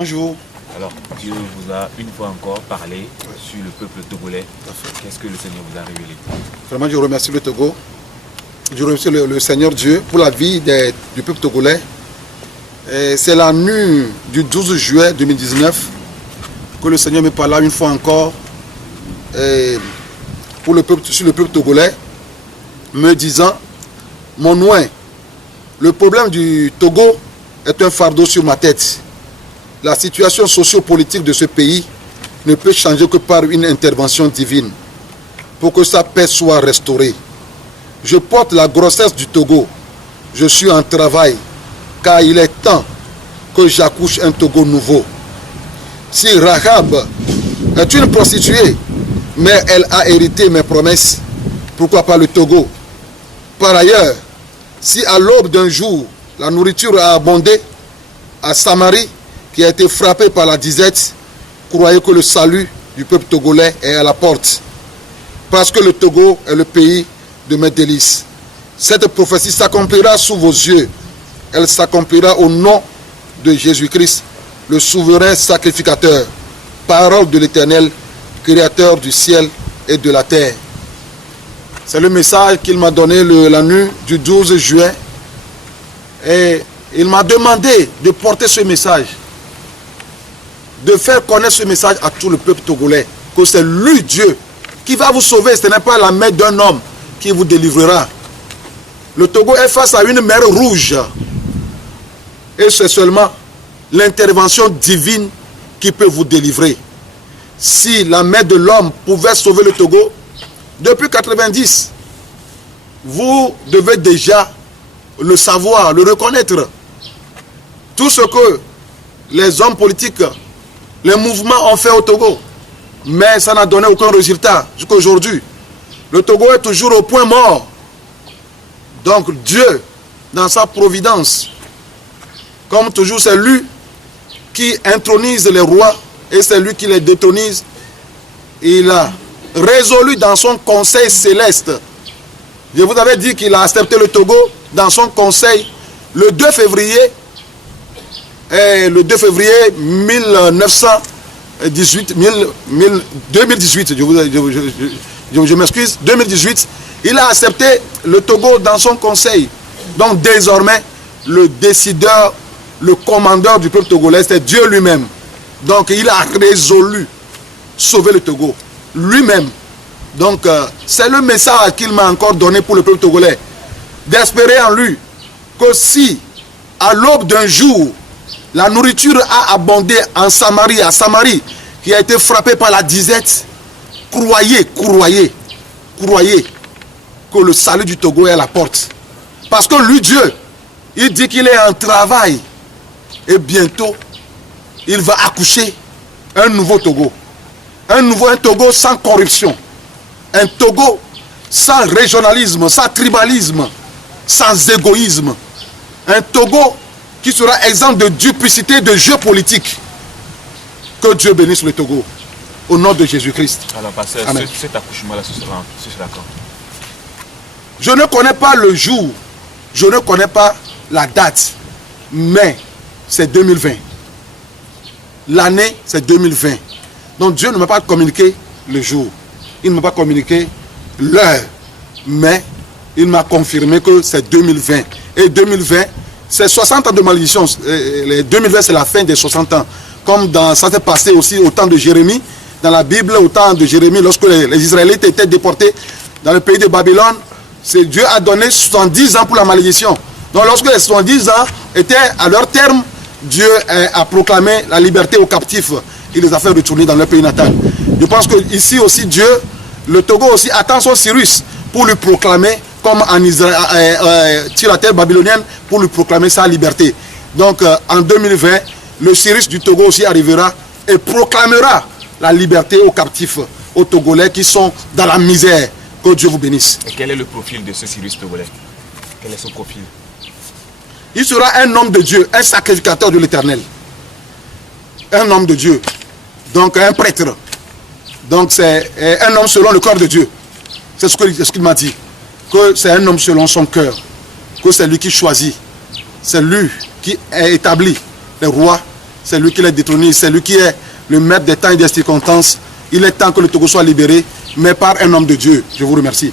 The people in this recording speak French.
Bonjour. Alors, Dieu vous a une fois encore parlé sur le peuple togolais. Qu'est-ce que le Seigneur vous a révélé? Vraiment, je remercie le Togo. Je remercie le Seigneur Dieu pour la vie du peuple togolais. C'est la nuit du 12 juillet 2019 que le Seigneur me parla une fois encore sur le peuple togolais, me disant: mon oint, le problème du Togo est un fardeau sur ma tête. La situation socio-politique de ce pays ne peut changer que par une intervention divine pour que sa paix soit restaurée. Je porte la grossesse du Togo. Je suis en travail car il est temps que j'accouche un Togo nouveau. Si Rahab est une prostituée, mais elle a hérité mes promesses, pourquoi pas le Togo? Par ailleurs, si à l'aube d'un jour, la nourriture a abondé à Samarie, qui a été frappé par la disette, croyez que le salut du peuple togolais est à la porte. Parce que le Togo est le pays de mes délices. Cette prophétie s'accomplira sous vos yeux. Elle s'accomplira au nom de Jésus-Christ, le souverain sacrificateur, parole de l'Éternel, créateur du ciel et de la terre. C'est le message qu'il m'a donné la nuit du 12 juillet. Et il m'a demandé de porter ce message, de faire connaître ce message à tout le peuple togolais, que c'est lui, Dieu, qui va vous sauver. Ce n'est pas la main d'un homme qui vous délivrera. Le Togo est face à une mer rouge. Et c'est seulement l'intervention divine qui peut vous délivrer. Si la main de l'homme pouvait sauver le Togo, depuis 90, vous devez déjà le savoir, le reconnaître. Tout ce que les hommes politiques, les mouvements ont fait au Togo, mais ça n'a donné aucun résultat jusqu'à aujourd'hui. Le Togo est toujours au point mort. Donc Dieu, dans sa providence, comme toujours, c'est lui qui intronise les rois et c'est lui qui les détronise. Il a résolu dans son conseil céleste. Je vous avais dit qu'il a accepté le Togo dans son conseil le 2 février. Et le 2 février 2018, je m'excuse, 2018, il a accepté le Togo dans son conseil. Donc désormais, le décideur, le commandeur du peuple togolais, c'est Dieu lui-même. Donc il a résolu sauver le Togo lui-même. Donc c'est le message qu'il m'a encore donné pour le peuple togolais, d'espérer en lui que si à l'aube d'un jour, la nourriture a abondé en Samarie, à Samarie, qui a été frappée par la disette, croyez que le salut du Togo est à la porte. Parce que lui, Dieu, il dit qu'il est en travail. Et bientôt, il va accoucher un nouveau Togo. Un Togo sans corruption. Un Togo sans régionalisme, sans tribalisme, sans égoïsme. Un Togo qui sera exempt de duplicité, de jeux politiques. Que Dieu bénisse le Togo. Au nom de Jésus-Christ. Alors, pasteur, cet accouchement-là, ce sera quand? Je ne connais pas le jour, je ne connais pas la date, mais c'est 2020. L'année, c'est 2020. Donc Dieu ne m'a pas communiqué le jour. Il ne m'a pas communiqué l'heure. Mais il m'a confirmé que c'est 2020. Et 2020, c'est 60 ans de malédiction. 2020, c'est la fin des 60 ans. Comme ça s'est passé aussi au temps de Jérémie. Dans la Bible, au temps de Jérémie, lorsque les Israélites étaient déportés dans le pays de Babylone, Dieu a donné 70 ans pour la malédiction. Donc lorsque les 70 ans étaient à leur terme, Dieu a proclamé la liberté aux captifs. Il les a fait retourner dans leur pays natal. Je pense que ici aussi, Dieu, le Togo aussi, attend son Cyrus pour lui proclamer, comme en Israël, sur la terre babylonienne, pour lui proclamer sa liberté. Donc en 2020, le Cyrus du Togo aussi arrivera et proclamera la liberté aux captifs, aux Togolais qui sont dans la misère. Que Dieu vous bénisse. Et quel est le profil de ce Cyrus togolais? Quel est son profil? Il sera un homme de Dieu, un sacrificateur de l'Éternel. Un homme de Dieu. Donc un prêtre. Donc c'est un homme selon le cœur de Dieu. C'est ce qu'il m'a dit. Que c'est un homme selon son cœur. Que c'est lui qui choisit. C'est lui qui établit les rois c'est lui qui l'a détrôné, c'est lui qui est le maître des temps et des circonstances. Il est temps que le Togo soit libéré, mais par un homme de Dieu. Je vous remercie.